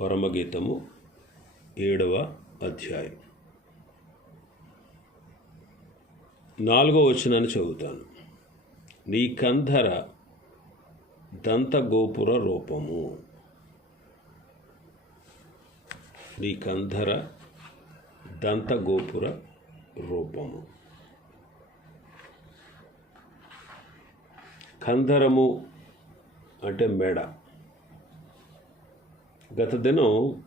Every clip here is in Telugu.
పరమగీతము ఏడవ అధ్యాయం. నాలుగో వచనాన్ని చదువుతాను. నీ కంధర దంతగోపుర రూపము. నీ కంధర దంతగోపుర రూపము. కంధరము అంటే మెడ. గత దినం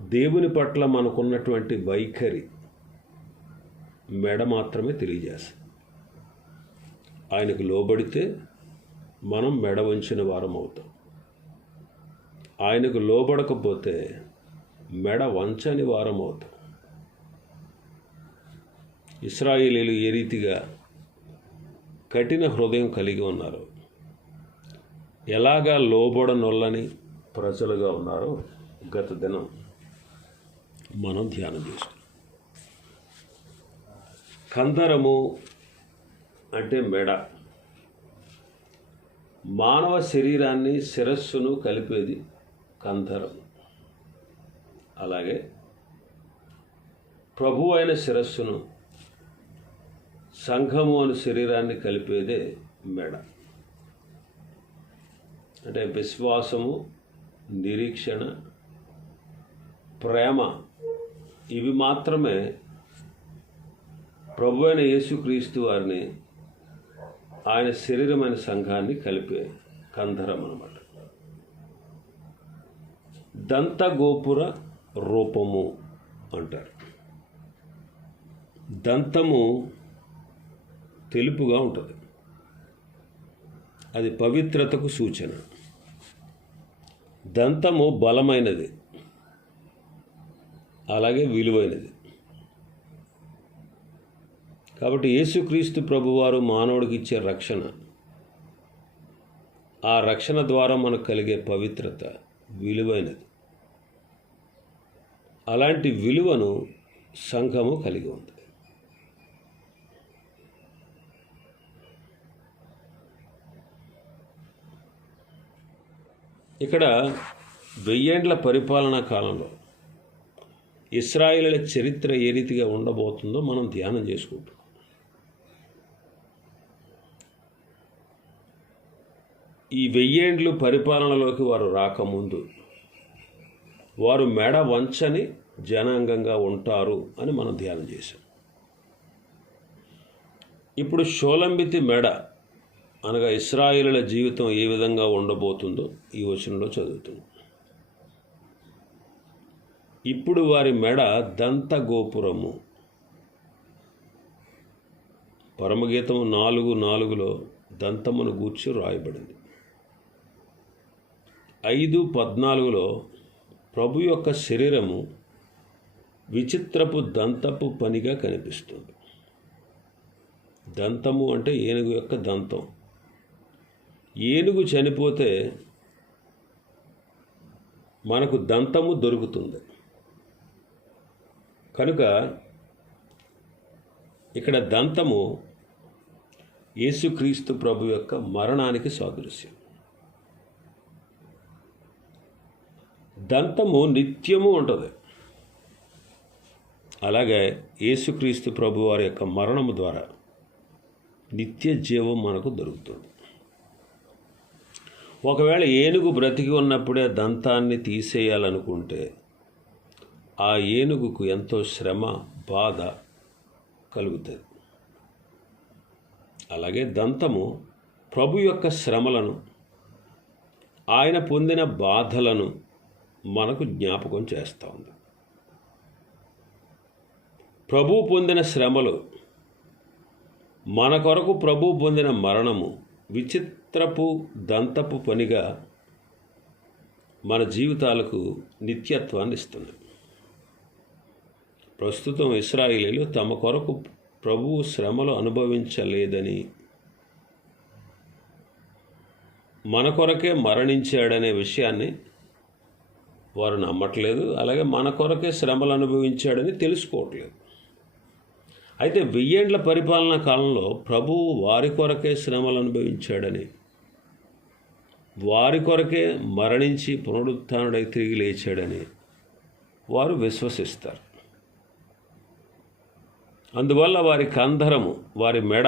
దేవుని పట్ల మనకున్నటువంటి వైఖరి మెడ మాత్రమే తెలియజేస్తుంది. ఆయనకు లోబడితే మనం మెడ వంచిన వారం అవుతాం. ఆయనకు లోబడకపోతే మెడ వంచని వారం అవుతాం. ఇస్రాయేలీలు ఏ రీతిగా కఠిన హృదయం కలిగి ఉన్నారు? ఎలాగా లోబడనొల్లని ప్రజలుగా ఉన్నారో గత దినం మనం ధ్యానం చేసుకున్నాం కందరము అంటే మెడ. మానవ శరీరాన్ని శిరస్సును కలిపేది కందరం. అలాగే ప్రభు అయిన శిరస్సును సంఘము అని శరీరాన్ని కలిపేదే మెడ. అంటే విశ్వాసము నిరీక్షణ ప్రేమ ఇవి మాత్రమే ప్రభు అయిన యేసుక్రీస్తు వారిని ఆయన శరీరమైన సంఘాన్ని కలిపే కంధరం అనమాట దంతగోపుర రూపము అంటారు. దంతము తెలుపుగా ఉంటుంది. అది పవిత్రతకు సూచన. దంతము బలమైనది. అలాగే విలువైనది. కాబట్టి యేసుక్రీస్తు ప్రభువారు మానవుడికి ఇచ్చే రక్షణ. ఆ రక్షణ ద్వారా మనకు కలిగే పవిత్రత విలువైనది. అలాంటి విలువను సంఘము కలిగి ఉంది. ఇక్కడ వెయ్యేండ్ల పరిపాలనా కాలంలో ఇస్రాయిల చరిత్ర ఏ రీతిగా ఉండబోతుందో మనం ధ్యానం చేసుకుంటాం ఈ వెయ్యేండ్లు పరిపాలనలోకి వారు రాకముందు వారు మెడ వంచని జనాంగంగా ఉంటారు అని మనం ధ్యానం చేశాం. ఇప్పుడు షోలంబితి మెడ అనగా ఇస్రాయేలుల జీవితం ఏ విధంగా ఉండబోతుందో ఈ వచనంలో చదువుతుంది. ఇప్పుడు వారి మెడ దంత గోపురము. పరమగీతము నాలుగు నాలుగులో దంతమును గూర్చి రాయబడింది. ఐదు పద్నాలుగులో ప్రభు యొక్క శరీరము విచిత్రపు దంతపు పనిగా కనిపిస్తుంది. దంతము అంటే ఏనుగు యొక్క దంతం. ఏనుగు చనిపోతే మనకు దంతము దొరుకుతుంది. కనుక ఇక్కడ దంతము యేసుక్రీస్తు ప్రభు యొక్క మరణానికి సాదృశ్యం. దంతము నిత్యము ఉంటుంది. అలాగే యేసుక్రీస్తు ప్రభు వారి యొక్క మరణము ద్వారా నిత్య జీవం మనకు దొరుకుతుంది. ఒకవేళ ఏనుగు బ్రతికి ఉన్నప్పుడే దంతాన్ని తీసేయాలనుకుంటే ఆ ఏనుగుకు ఎంతో శ్రమ బాధ కలుగుతుంది. అలాగే దంతము ప్రభు యొక్క శ్రమలను ఆయన పొందిన బాధలను మనకు జ్ఞాపకం చేస్తూ ఉంది. ప్రభు పొందిన శ్రమలు మన కొరకు ప్రభు పొందిన మరణము చిత్రపు దంతపు పనిగా మన జీవితాలకు నిత్యత్వాన్ని ఇస్తుంది. ప్రస్తుతం ఇస్రాయిలీలు తమ కొరకు ప్రభువు శ్రమలు అనుభవించలేదని మన కొరకే మరణించాడనే విషయాన్ని వారు నమ్మట్లేదు అలాగే మన కొరకే శ్రమలు అనుభవించాడని తెలుసుకోవట్లేదు. అయితే వెయ్యేండ్ల పరిపాలన కాలంలో ప్రభువు వారి కొరకే శ్రమలు అనుభవించాడని. వారి కొరకే మరణించి పునరుత్డై తిరిగి లేచాడని వారు విశ్వసిస్తారు. అందువల్ల వారి కంధరము వారి మెడ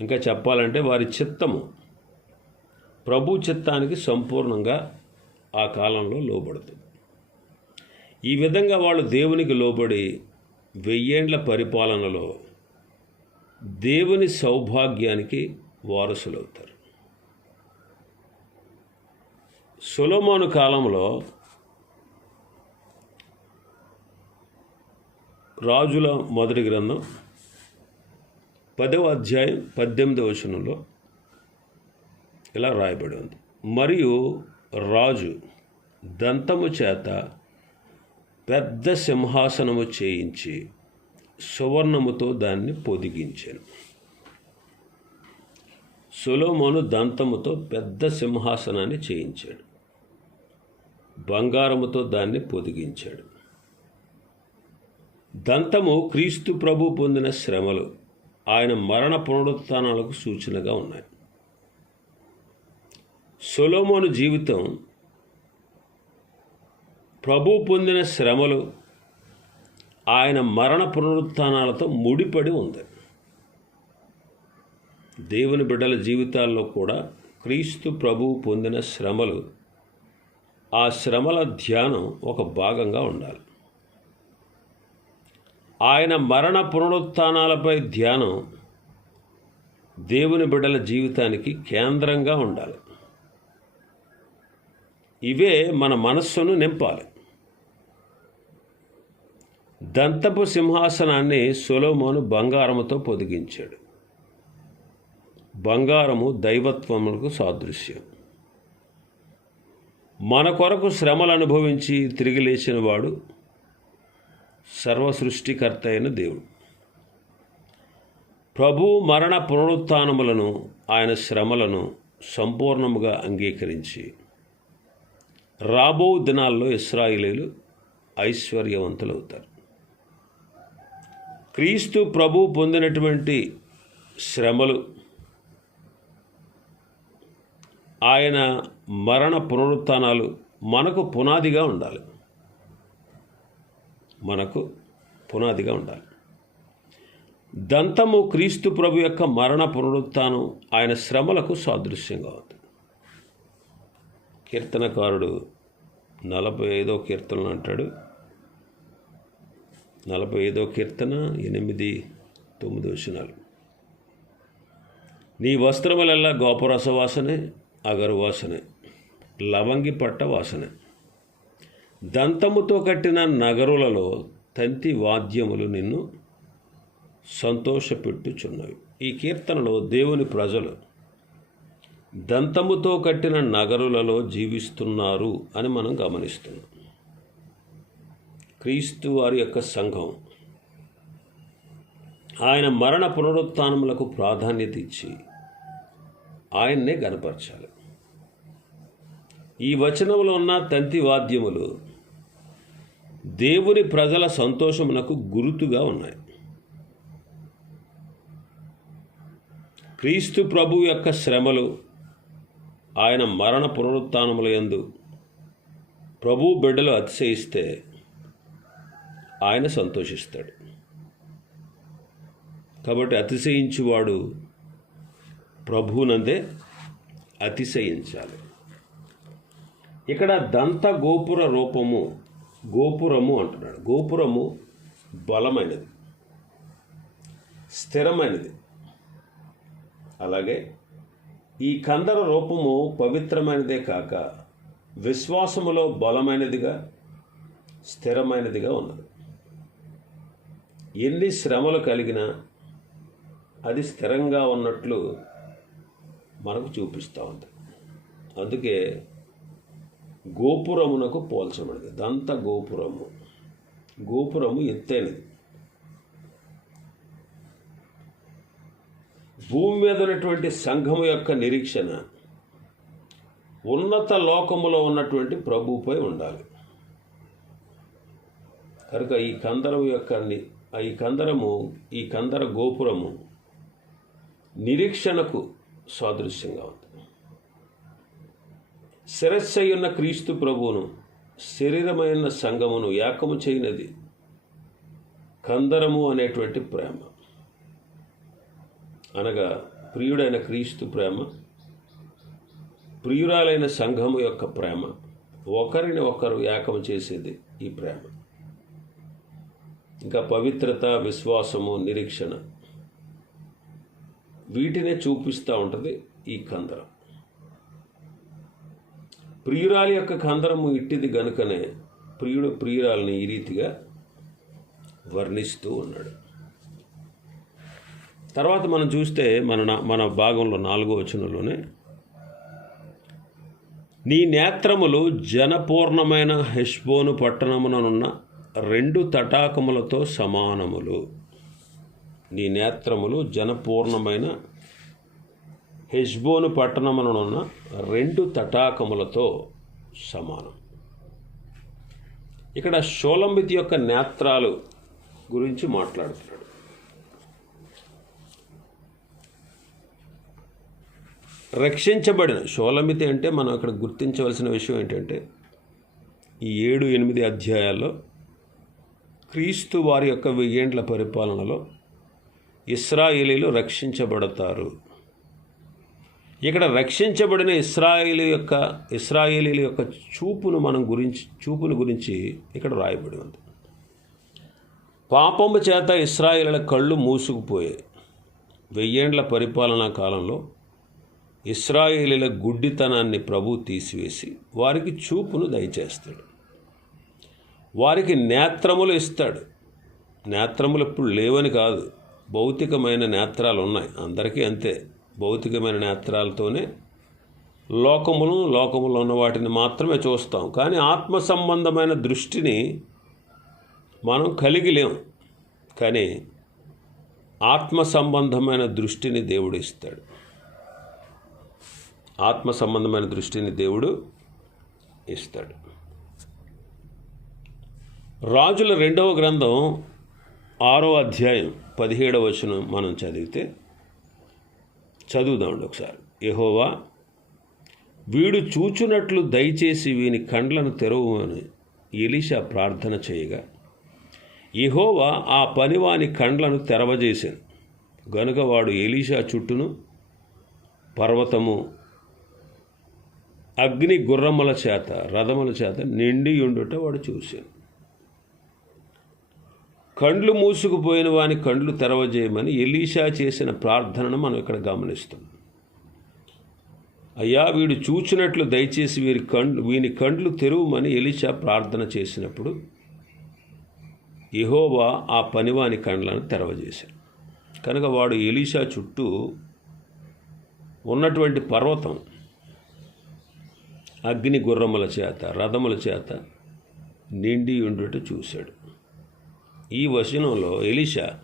ఇంకా చెప్పాలంటే వారి చిత్తము ప్రభు చిత్తానికి సంపూర్ణంగా ఆ కాలంలో లోబడుతుంది. ఈ విధంగా వాళ్ళు దేవునికి లోబడి వెయ్యేండ్ల పరిపాలనలో దేవుని సౌభాగ్యానికి వారసులవుతారు. సొలోమోను కాలంలో రాజుల మొదటి గ్రంథం పదవ అధ్యాయం పద్దెనిమిదవ వచనంలో ఇలా రాయబడి ఉంది. మరియు రాజు దంతము చేత పెద్ద సింహాసనము చేయించి సువర్ణముతో దాన్ని పొదిగించాను. సొలోమోను దంతముతో పెద్ద సింహాసనాన్ని చేయించాడు. బంగారముతో దాన్ని పొదిగించాడు. దంతము క్రీస్తు ప్రభు పొందిన శ్రమలు ఆయన మరణ పునరుత్నాలకు సూచనగా ఉన్నాయి. సొలోమోను జీవితం ప్రభు పొందిన శ్రమలు ఆయన మరణ పునరుత్నాలతో ముడిపడి ఉంది. దేవుని బిడ్డల జీవితాల్లో కూడా క్రీస్తు ప్రభువు పొందిన శ్రమలు ఆ శ్రమల ధ్యానం ఒక భాగంగా ఉండాలి. ఆయన మరణ పునరుత్నాలపై ధ్యానం దేవుని బిడ్డల జీవితానికి కేంద్రంగా ఉండాలి. ఇవే మన మనస్సును నింపాలి. దంతపు సింహాసనాన్ని సొలోమోను బంగారముతో పొదిగించాడు. బంగారము దైవత్వములకు సాదృశ్యం. మన కొరకు శ్రమలు అనుభవించి తిరిగి లేచిన వాడు సర్వసృష్టికర్త అయిన దేవుడు. ప్రభు మరణ పునరుత్నములను ఆయన శ్రమలను సంపూర్ణముగా అంగీకరించి రాబో దినాల్లో ఇస్రాయిలీలు ఐశ్వర్యవంతులవుతారు. క్రీస్తు ప్రభు పొందినటువంటి శ్రమలు ఆయన మరణ పునరుత్నాలు మనకు పునాదిగా ఉండాలి. మనకు పునాదిగా ఉండాలి. దంతము క్రీస్తు ప్రభు యొక్క మరణ పునరుత్నం ఆయన శ్రమలకు సాదృశ్యంగా ఉంది. కీర్తనకారుడు నలభై ఐదో కీర్తనలు అంటాడు నలభై ఐదో కీర్తన ఎనిమిది తొమ్మిది వచనాలు. నీ వస్త్రములల్లా గోపరస వాసనే అగరు వాసనే లవంగి పట్ట వాసనే. దంతముతో కట్టిన నగరులలో తంతి వాద్యములు నిన్ను సంతోషపెట్టుచున్నవి. ఈ కీర్తనలో దేవుని ప్రజలు దంతముతో కట్టిన నగరులలో జీవిస్తున్నారు అని మనం గమనిస్తున్నాం. క్రీస్తు వారి యొక్క సంఘం. ఆయన మరణ పునరుత్నములకు ప్రాధాన్యత ఇచ్చి ఆయన్నే గనపరచాలి. ఈ వచనంలో ఉన్న తంతి వాద్యములు దేవుని ప్రజల సంతోషమునకు గురుతుగా ఉన్నాయి. క్రీస్తు ప్రభు యొక్క శ్రమలు ఆయన మరణ పునరుత్నముల యందు ప్రభు బిడ్డలు అతిశయిస్తే ఆయన సంతోషిస్తాడు. కాబట్టి అతిశయించువాడు ప్రభువునందే అతిశయించాలి. ఇక్కడ దంత గోపుర రూపము గోపురము అంటున్నాడు. గోపురము బలమైనది స్థిరమైనది. అలాగే ఈ కందర రూపము పవిత్రమైనదే కాక విశ్వాసములో బలమైనదిగా స్థిరమైనదిగా ఉన్నది. ఎన్ని శ్రమలు కలిగినా అది స్థిరంగా ఉన్నట్లు మనకు చూపిస్తూ ఉంది. అందుకే గోపురమునకు పోల్చబడింది. దంత గోపురము. గోపురము ఎత్తైనది. భూమి మీద ఉన్నటువంటి సంఘము యొక్క నిరీక్షణ ఉన్నత లోకములో ఉన్నటువంటి ప్రభువుపై ఉండాలి. కనుక ఈ కందరం యొక్క ని- ఈ కందరము ఈ కందర గోపురము నిరీక్షణకు సాదృశ్యంగా ఉంది. శిరస్సయున్న క్రీస్తు ప్రభువును శరీరమైన సంఘమును ఏకము చేయనది కందరము అనేటువంటి ప్రేమ. అనగా ప్రియుడైన క్రీస్తు ప్రేమ ప్రియురాలైన సంఘము యొక్క ప్రేమ ఒకరిని ఒకరు ఏకము చేసేది ఈ ప్రేమ. ఇంకా పవిత్రత విశ్వాసము నిరీక్షణ. వీటినే చూపిస్తూ ఉంటుంది ఈ కందరం. ప్రియురాలి యొక్క కందరము ఇట్టిది గనుకనే ప్రియుడు ప్రియురాలని ఈ రీతిగా వర్ణిస్తూ ఉన్నాడు. తర్వాత మనం చూస్తే మన మన భాగంలో నాలుగో వచనంలోనే నీ నేత్రములు జనపూర్ణమైన హెష్బోను పట్టణముననున్న రెండు తటాకములతో సమానములు. నీ నేత్రములు జనపూర్ణమైన హెజ్బోను పట్టణములనున్న రెండు తటాకములతో సమానం. ఇక్కడ షోలంబితి యొక్క నేత్రాలు గురించి మాట్లాడుతున్నాడు. రక్షించబడిన షోలమితి అంటే మనం ఇక్కడ గుర్తించవలసిన విషయం ఏంటంటే ఈ ఏడు ఎనిమిది అధ్యాయాల్లో క్రీస్తు వారి యొక్క వెయ్యేండ్ల పరిపాలనలో ఇస్రాయేలీలు రక్షించబడతారు. ఇక్కడ రక్షించబడిన ఇస్రాయిలీ యొక్క ఇస్రాయేలీల యొక్క చూపును మనం గురించి చూపును గురించి ఇక్కడ రాయబడి ఉంది. పాపము చేత ఇస్రాయిలీల కళ్ళు మూసుకుపోయాయి. వెయ్యేండ్ల పరిపాలనా కాలంలో ఇస్రాయేలీల గుడ్డితనాన్ని ప్రభు తీసివేసి వారికి చూపును దయచేస్తాడు. వారికి నేత్రములు ఇస్తాడు. నేత్రములు ఇప్పుడు లేవని కాదు. భౌతికమైన నేత్రాలు ఉన్నాయి. అందరికీ అంతే. భౌతికమైన నేత్రాలతోనే లోకములు లోకములో ఉన్న వాటిని మాత్రమే చూస్తాం. కానీ ఆత్మ సంబంధమైన దృష్టిని మనం కలిగి లేం. కానీ ఆత్మ సంబంధమైన దృష్టిని దేవుడు ఇస్తాడు. ఆత్మ సంబంధమైన దృష్టిని దేవుడు ఇస్తాడు. రాజుల రెండవ గ్రంథం ఆరో అధ్యాయం పదిహేడవ వచనం మనం చదివితే చదువుదామండి ఒకసారి. యహోవా వీడు చూచునట్లు దయచేసి వీని కండ్లను తెరవమని ఎలీషా ప్రార్థన చేయగా యహోవా ఆ పనివాని కండ్లను తెరవజేశాను. గనుక వాడు ఎలీషా చుట్టూను పర్వతము అగ్ని గుర్రముల చేత రథముల చేత నిండి ఉండుట వాడు చూశాను. కండ్లు మూసుకుపోయిన వాని కండ్లు తెరవజేయమని ఎలీషా చేసిన ప్రార్థనను మనం ఇక్కడ గమనిస్తాం అయ్యా వీడు చూచినట్లు దయచేసి వీరి కండ్లు వీని కండ్లు తెరువమని ఎలీషా ప్రార్థన చేసినప్పుడు ఎహోవా ఆ పనివాని కండ్లను తెరవజేశాడు. కనుక వాడు ఎలీషా చుట్టూ ఉన్నటువంటి పర్వతం అగ్ని గుర్రముల చేత రథముల చేత నిండి ఉండుట చూశాడు. ఈ వచనంలో ఎలిషా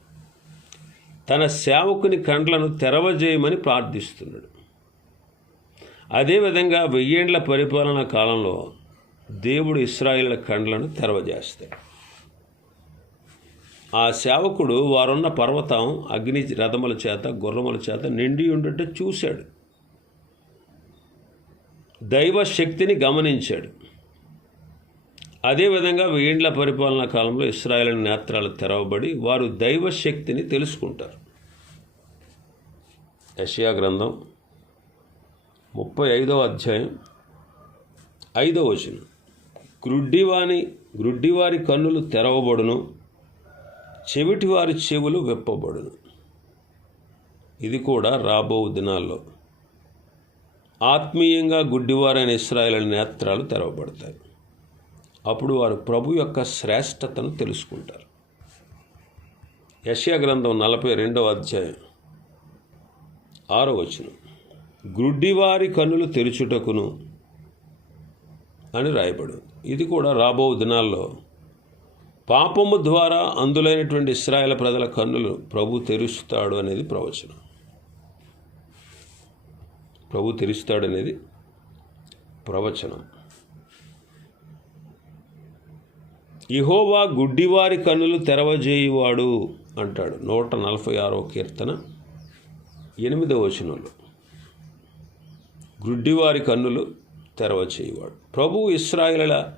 తన సేవకుని కండ్లను తెరవజేయమని ప్రార్థిస్తున్నాడు. అదేవిధంగా వెయ్యేండ్ల పరిపాలన కాలంలో దేవుడు ఇస్రాయిల కండ్లను తెరవజేస్తాడు. ఆ సేవకుడు వారున్న పర్వతం అగ్ని రథముల చేత గుర్రముల చేత నిండి ఉండుట చూశాడు. దైవ శక్తిని గమనించాడు. అదేవిధంగా వేండ్ల పరిపాలనా కాలంలో ఇస్రాయల్ నేత్రాలు తెరవబడి వారు దైవ శక్తిని తెలుసుకుంటారు. యషియా గ్రంథం ముప్పై ఐదవ అధ్యాయం ఐదవ వచనం. గ్రుడ్డివాని గ్రుడ్డివారి కన్నులు తెరవబడును చెవిటివారి చెవులు విప్పబడును. ఇది కూడా రాబో దినాల్లో. ఆత్మీయంగా గుడ్డివారైన ఇస్రాయల్ నేత్రాలు తెరవబడతాయి. అప్పుడు వారు ప్రభు యొక్క శ్రేష్టతను తెలుసుకుంటారు. యశ్యా గ్రంథం నలభై రెండవ అధ్యాయం ఆరో వచనం. గ్రుడ్డివారి కన్నులు తెరుచుటకును అని రాయబడు ఇది కూడా రాబో దినాల్లో పాపము ద్వారా అందులైనటువంటి ఇస్రాయల ప్రజల కన్నులు ప్రభు తెరుస్తాడు అనేది ప్రవచనం. ప్రభు తెరుస్తాడు అనేది ప్రవచనం. ఇహోవా గుడ్డివారి కన్నులు తెరవజేయువాడు అంటాడు. నూట నలభై ఆరో కీర్తన ఎనిమిదవ వచనంలో. గుడ్డివారి కన్నులు తెరవచేయువాడు ప్రభు ఇస్రాయిల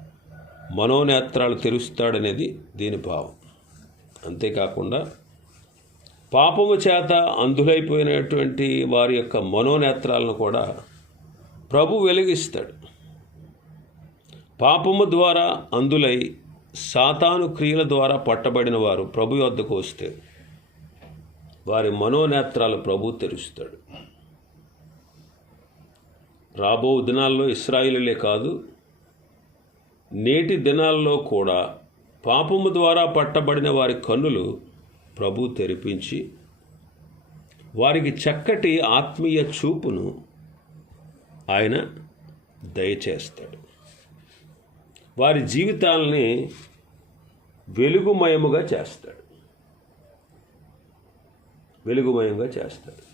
మనోనేత్రాలు తెరుస్తాడనేది దీని భావం. అంతేకాకుండా పాపము చేత అంధులైపోయినటువంటి వారి యొక్క మనోనేత్రాలను కూడా ప్రభు వెలిగిస్తాడు. పాపము ద్వారా అందులై సాతాను క్రియల ద్వారా పట్టబడిన వారు ప్రభు వద్దకు వస్తే వారి మనోనేత్రాలు ప్రభు తెరుస్తాడు. రాబో దినాల్లో ఇస్రాయిలే కాదు నేటి దినాల్లో కూడా పాపము ద్వారా పట్టబడిన వారి కన్నులు ప్రభు తెరిపించి వారికి చక్కటి ఆత్మీయ చూపును ఆయన దయచేస్తాడు. వారి జీవితాలని వెలుగుమయముగా చేస్తాడు. వెలుగుమయంగా చేస్తాడు.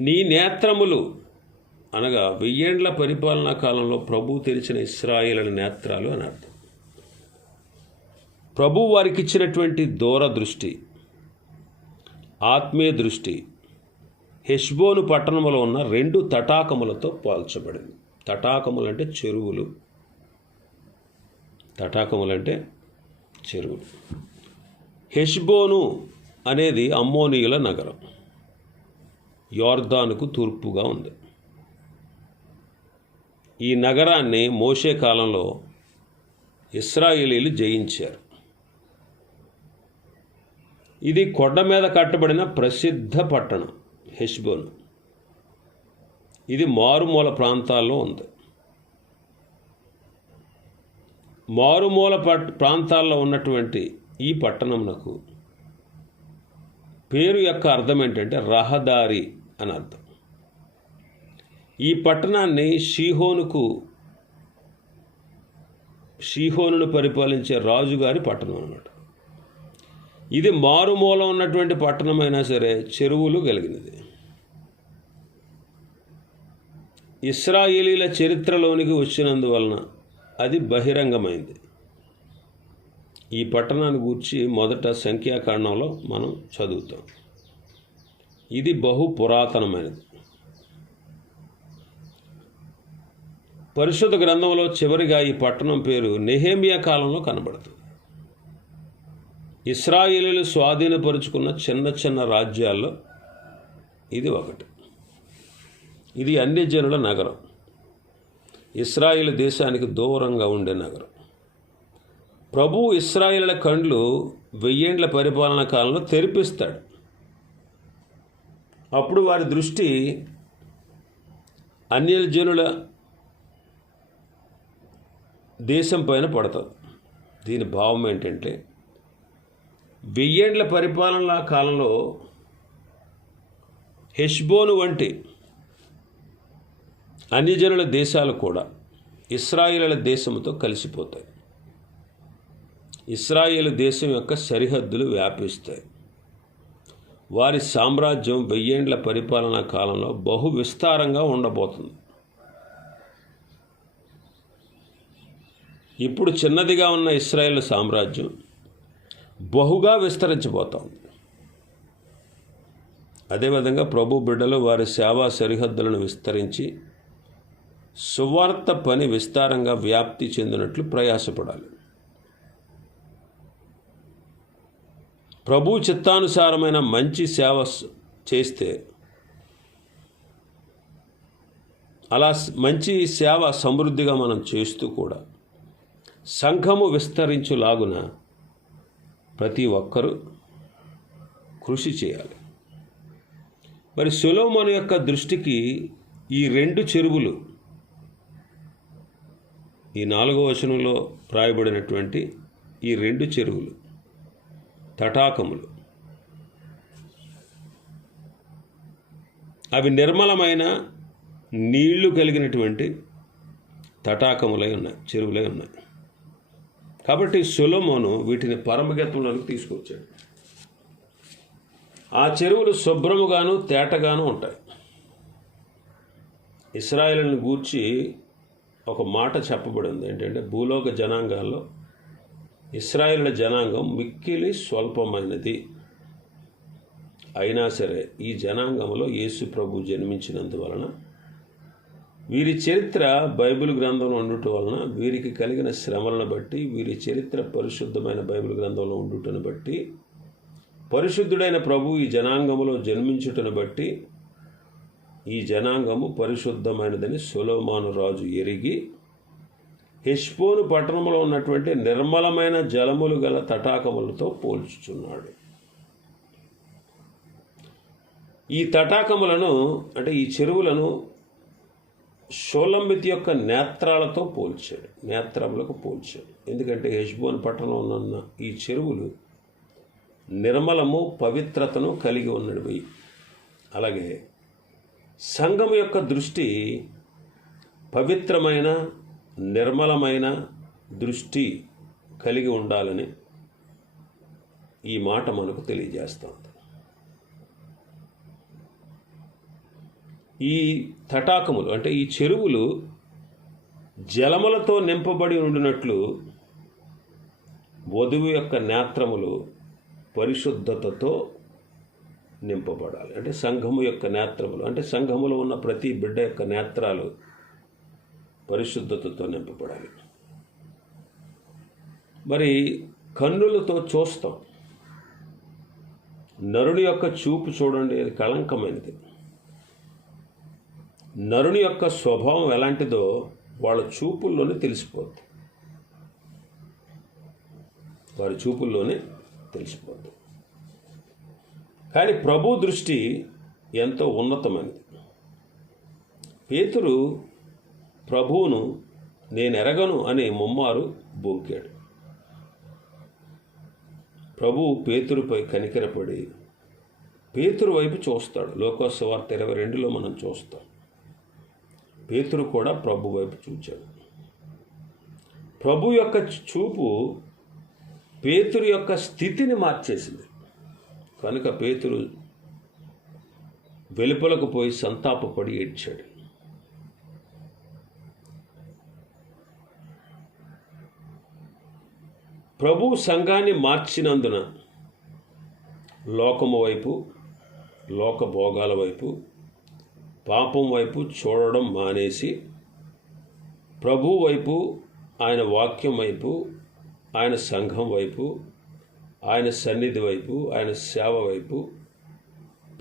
నీ నేత్రములు అనగా వెయ్యేండ్ల పరిపాలనా కాలంలో ప్రభు తెరిచిన ఇస్రాయిలని నేత్రాలు అని అర్థం. ప్రభు వారికి ఇచ్చినటువంటి దూరదృష్టి ఆత్మీయ దృష్టి హెష్బోను పట్టణంలో ఉన్న రెండు తటాకములతో పోల్చబడింది. తటాకములంటే చెరువులు. తటాకములంటే చెరువులు. హెష్బోను అనేది అమ్మోనియుల నగరం. యోర్దానుకు తూర్పుగా ఉంది. ఈ నగరాన్ని మోసే కాలంలో ఇస్రాయేలీలు జయించారు. ఇది కొండ మీద కట్టబడిన ప్రసిద్ధ పట్టణం హెష్బోన్. ఇది మారుమూల ప్రాంతాల్లో ఉంది. మారుమూల పట్ ప్రాంతాల్లో ఉన్నటువంటి ఈ పట్టణంనకు పేరు యొక్క అర్థం ఏంటంటే రహదారి అని అర్థం. ఈ పట్టణాన్ని షీహోనుకు షీహోనును పరిపాలించే రాజుగారి పట్టణం అన్నమాట. ఇది మారుమూల ఉన్నటువంటి పట్టణమైనా సరే చెరువులు కలిగినది. ఇస్రాయేలీల చరిత్రలోనికి వచ్చినందువలన అది బహిరంగమైంది. ఈ పట్టణాన్ని గూర్చి మొదట సంఖ్యాకాండంలో మనం చదువుతాం. ఇది బహు పురాతనమైనది. పరిశుద్ధ గ్రంథంలో చివరిగా ఈ పట్టణం పేరు నెహేమియా కాలంలో కనబడుతుంది. ఇస్రాయేలీలు స్వాధీనపరుచుకున్న చిన్న చిన్న రాజ్యాల్లో ఇది ఒకటి. ఇది అన్ని జనుల నగరం. ఇస్రాయిల్ దేశానికి దూరంగా ఉండే నగరం. ప్రభు ఇస్రాయిల కండ్లు వెయ్యేండ్ల పరిపాలన కాలంలో తెరిపిస్తాడు. అప్పుడు వారి దృష్టి అన్యజనుల దేశం పైన పడతారు దీని భావం ఏంటంటే వెయ్యేండ్ల పరిపాలన కాలంలో హెష్బోను వంటి అన్యజనుల దేశాలు కూడా ఇస్రాయేళ్ళ దేశముతో కలిసిపోతాయి. ఇస్రాయేల్ దేశం యొక్క సరిహద్దులు వ్యాపిస్తాయి. వారి సామ్రాజ్యం వెయ్యేండ్ల పరిపాలనా కాలంలో బహు విస్తారంగా ఉండబోతుంది. ఇప్పుడు చిన్నదిగా ఉన్న ఇస్రాయేల్ సామ్రాజ్యం బహుగా విస్తరించబోతోంది. అదేవిధంగా ప్రభు బిడ్డలు వారి సేవా సరిహద్దులను విస్తరించి సువార్త పని విస్తారంగా వ్యాప్తి చెందినట్లు ప్రయాసపడాలి. ప్రభు చిత్తానుసారమైన మంచి సేవ చేస్తే అలా మంచి సేవ సమృద్ధిగా మనం చేస్తూ కూడా సంఘము విస్తరించులాగున ప్రతి ఒక్కరూ కృషి చేయాలి. మరి సులోమను యొక్క దృష్టికి ఈ రెండు చెరువులు ఈ నాలుగో వచనంలో రాయబడినటువంటి ఈ రెండు చెరువులు తటాకములు. అవి నిర్మలమైన నీళ్ళు కలిగినటువంటి తటాకములై ఉన్నాయి చెరువులై ఉన్నాయి. కాబట్టి సులమోను వీటిని పరమగతంలోకి తీసుకొచ్చాడు ఆ చెరువులు శుభ్రముగాను తేటగాను ఉంటాయి. ఇస్రాయలను గూర్చి ఒక మాట చెప్పబడింది. ఏంటంటే భూలోక జనాంగాల్లో ఇస్రాయేల్ జనాంగం మిక్కిలి స్వల్పమైనది. అయినా సరే ఈ జనాంగంలో యేసు ప్రభు జన్మించినందువలన వీరి చరిత్ర బైబిల్ గ్రంథంలో ఉండటం వలన వీరికి కలిగిన శ్రమలను బట్టి వీరి చరిత్ర పరిశుద్ధమైన బైబిల్ గ్రంథంలో ఉండుటను బట్టి పరిశుద్ధుడైన ప్రభు ఈ జనాంగంలో జన్మించుటను బట్టి ఈ జనాంగము పరిశుద్ధమైనదని సులోమాను రాజు ఎరిగి హెష్పోను పట్టణంలో ఉన్నటువంటి నిర్మలమైన జలములు గల తటాకములతో పోల్చుచున్నాడు. ఈ తటాకములను అంటే ఈ చెరువులను షోలంబితి యొక్క నేత్రాలతో పోల్చాడు నేత్రములకు పోల్చాడు. ఎందుకంటే హెష్బోన్ పట్టణంలో ఉన్న ఈ చెరువులు నిర్మలము పవిత్రతను కలిగి ఉన్నవి. అలాగే సంఘం యొక్క దృష్టి పవిత్రమైన నిర్మలమైన దృష్టి కలిగి ఉండాలని ఈ మాట మనకు తెలియజేస్తుంది. ఈ తటాకములు అంటే ఈ చెరువులు జలములతో నింపబడి ఉండినట్లు వధువు యొక్క నేత్రములు పరిశుద్ధతతో నింపబడాలి. అంటే సంఘము యొక్క నేత్రములు. అంటే సంఘములో ఉన్న ప్రతి బిడ్డ యొక్క నేత్రాలు పరిశుద్ధతతో నింపబడాలి. మరి కన్నులతో చూస్తాం. నరుని యొక్క చూపు చూడండి అది కళంకమైనది. నరుని యొక్క స్వభావం ఎలాంటిదో వాళ్ళ చూపుల్లోనే తెలిసిపోద్ది. వారి చూపుల్లోనే తెలిసిపోద్ది. కానీ ప్రభు దృష్టి ఎంతో ఉన్నతమైనది. పేతురు ప్రభువును నేను ఎరగను అనే ముమ్మారు బొంకాడు. ప్రభు పేతురుపై కనికరపడి పేతురు వైపు చూస్తాడు. లోకోత్సవార్త ఇరవై రెండులో మనం చూస్తాం. పేతురు కూడా ప్రభు వైపు చూచాడు. ప్రభు యొక్క చూపు పేతురు యొక్క స్థితిని మార్చేసింది. కనుక పేతురు వెలుపలకు పోయి సంతాపపడి ఏడ్చాడు. ప్రభు సంఘాన్ని మార్చినందున లోకము వైపు లోక భోగాల వైపు పాపం వైపు చూడడం మానేసి ప్రభు వైపు ఆయన వాక్యం వైపు ఆయన సంఘం వైపు ఆయన సన్నిధి వైపు ఆయన సేవ వైపు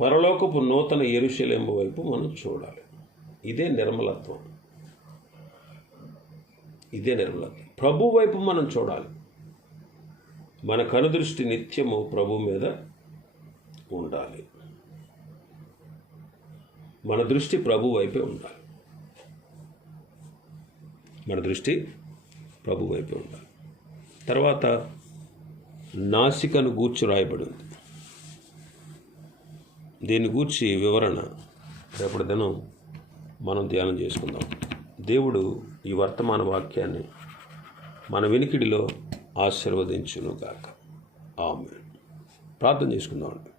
పరలోకపు నూతన ఎరుశలేము వైపు మనం చూడాలి. ఇదే నిర్మలత్వం. ఇదే నిర్మలత్వం. ప్రభు వైపు మనం చూడాలి. మన కనుదృష్టి నిత్యము ప్రభు మీద ఉండాలి. మన దృష్టి ప్రభు వైపే ఉండాలి. మన దృష్టి ప్రభు వైపే ఉండాలి. తర్వాత నాసికను గూర్చి రాయబడింది. ఉంది దీన్ని గూర్చి వివరణ రేపటి దినం మనం ధ్యానం చేసుకుందాం. దేవుడు ఈ వర్తమాన వాక్యాన్ని మన వినికిడిలో ఆశీర్వదించునుగాక. ఆమె ప్రార్థన చేసుకుందామండి.